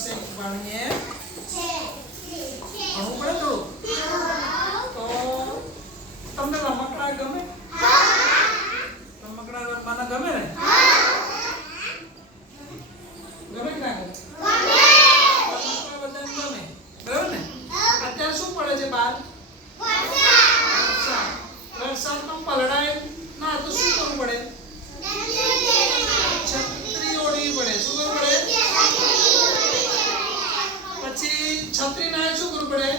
શીખવાડીએ ભણવું પડે થોડું તો તમને રમકડા ગમે રમકડા રમવાના ગમે ને ગમે કે ના ગમે રમકડા બધાને ગમે બરાબર ને અત્યારે શું પડે છે બહાર વરસાદ વરસાદમાં પલળાય ના તો શું કરવું પડે છત્રી ઓઢવી પડે શું કરવું પડે પછી છત્રી ના શું કરવું પડે?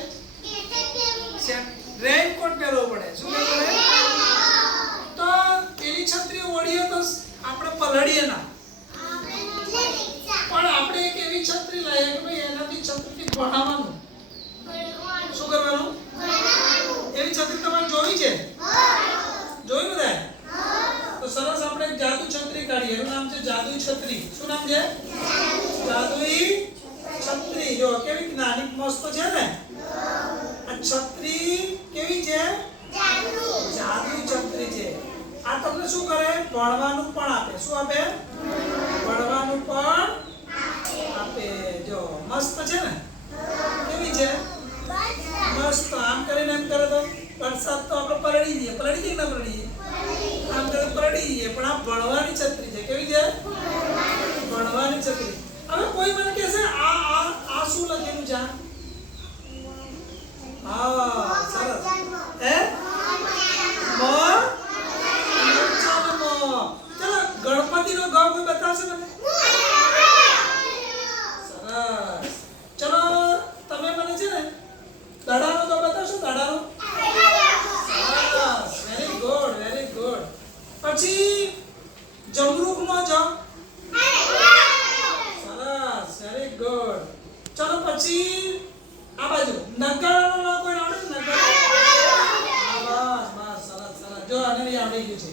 રેનકોટ પહેરવો પડે. શું કરવું પડે? તો પેલી છત્રી ઓળીએ તો આપણે પલળીએ ના. પણ આપણે એક એવી છત્રી લાવીએ કે ભાઈ એનાથી છત્રીથી ભણાવવાનું શું કરવાનું? એવી છત્રી તમારે જોઈ છે? જોયું બધા તો સરસ આપણે જાદુ છત્રી કાઢીએ એનું નામ છે જાદુ છત્રી. શું નામ છે? જાદુઈ છત્રી જો કેવી નાની મસ્ત છે ને આ છત્રી કેવી છે? જાદુ છત્રી છે. આ તમને શું કરે? ભણવાનું પણ આપે. શું આપે? ભણવાનું પણ આપે. જો, મસ્ત છે ને? કેવી છે? મસ્ત. આમ કરીને એમ કરે તો વરસાદ તો આપણે પલળી જઈએ. પલળી જઈએ ના જઈએ આમ કરે પલળી જઈએ. પણ આ ભણવાની છત્રી છે કેવી છે ભણવાની છત્રી હવે કોઈ મને કહેશે આ આ આ શું લખેલું છે આ? હા સરસ હે મ ચાલો મ ચલો ગણપતિનો ગ કોઈ બતાવશે મને સરસ ચલો તમે મને છે ને દડાનો ગ બતાવશો દડાનો સરસ વેરી ગુડ વેરી ગુડ પછી જમરૂકનો જ સરસ વેરી ગુડ ચલો પછી આ બાજુ. નકારાનો ન કોઈ આવડે છે? નગારા બસ બસ, સરસ સરસ. જો આને આવડી ગયું છે.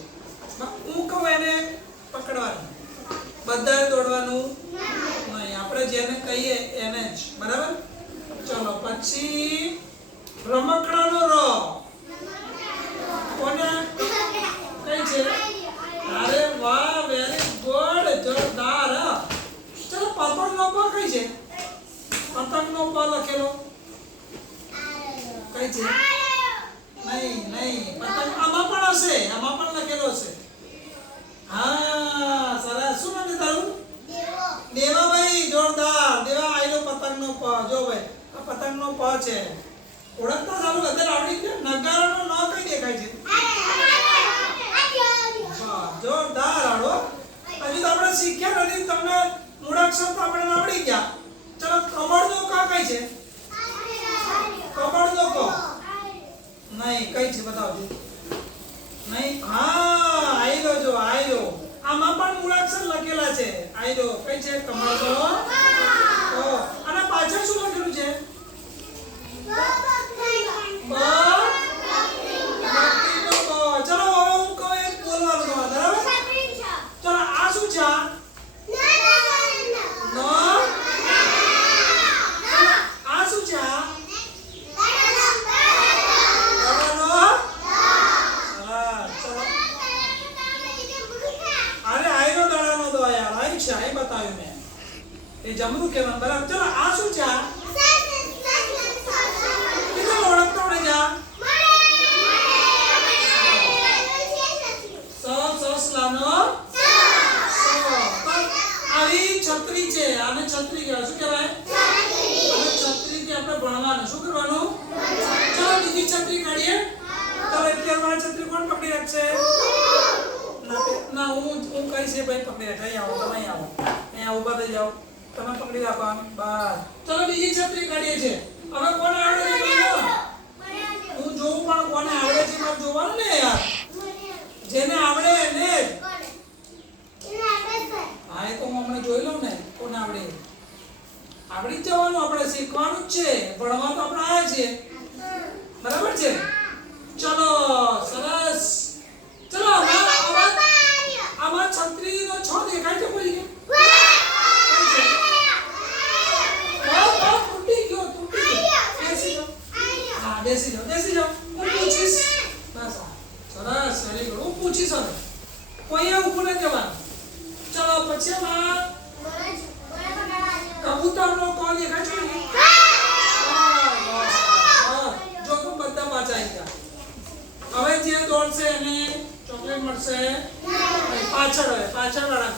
હું કહું એને પકડવાનું. બધા દોડવાનું નહીં. આપણે જેને કહીએ એને જ. બરાબર? ચલો, પછી રમકડાનો ર કોને કઈ છે અરે વાહ વેરી ગુડ જોરદાર હા. ચલો પતંગનો પ કઈ છે પતંગનો પ લખેલો કઈ છે. નહીં નહીં. પતંગ આમાં પણ હશે આમાં પણ લખેલો છે હા સરસ. શું નામ છે તારું? દેવાભાઈ જોરદાર. દેવા આયલો પતંગનો પ જો ભાઈ આ પતંગનો પ છે. ઓળખતા સારું અત્યારે આવડી ગયું. નગારાનો ન કઈ દેખાય છે. જોરદાર આડો હજુ તો આપણે શીખ્યા નથી. તમને મૂળાક્ષર તો આપણે આવડી ગયા ચલો કમળનો ક કઈ છે કમળનો ક નહીં કઈ છે બતાવજો નહીં હા આયલો જો આયલો આમાં પણ મૂળાક્ષર લખેલા છે આયલો કઈ છે કમળનો ક અને પાછળ શું લખેલું છે બ ભક્તિનો બ ચલો હવે હું કહું એ જ બોલવાનું તમારે બરાબર ચલો આ શું છે આ ન આ શું છે આ દડાનો સરસ ચલો અરે આયનો દડાનો દો યાર આઈ છે આઈ બતાવ્યું મેં એ જમરૂ કહેવાનું બરાબર ચલો, આ શું છે? આ કેટલા ઓળખતો આવડે છે આ? તો છત્રી છે, આને છત્રી કહેવાય. શું કહેવાય? છત્રી છત્રીથી આપણે ભણવાનું. શું કરવાનું? ચલો, બીજી છત્રી કાઢીએ. ચલો અત્યારે મારી છત્રી કોણ પકડી રાખશે? ના હું હું કહીશ ભાઈ પકડી રાખ. અહીં આવો, તમે અહીં આવો. અહીંયા ઊભા થઈ જાઓ. તમે પકડી રાખો આમ બસ. ચલો બીજી છત્રી કાઢીએ છે હવે કોને આવડે છે હું જોઉં પણ કોને આવડે છે મારે જોવાનું ને યાર? જેને આવડે એને હા એ તો હું હમણાં જોઈ લઉં ને કોને આવડે આવડી જવાનું આપણે શીખવાનું જ છે. ભણવા તો આપણે આવ્યા છે બરાબર છે? ચલો સરસ. ચલો આમાં આમાં આમાં છત્રીનો છ દેખાય છે. પૂછી શકો કોઈએ ઊભું ન જવાનું ચલો પછી કબૂતર નો કોલ દેખાય છે જો તું બધા પાછા આવી ગયા. હવે જે દોડશે એને ચોકલેટ મળશે. પાછળ હોય પાછળ વાળા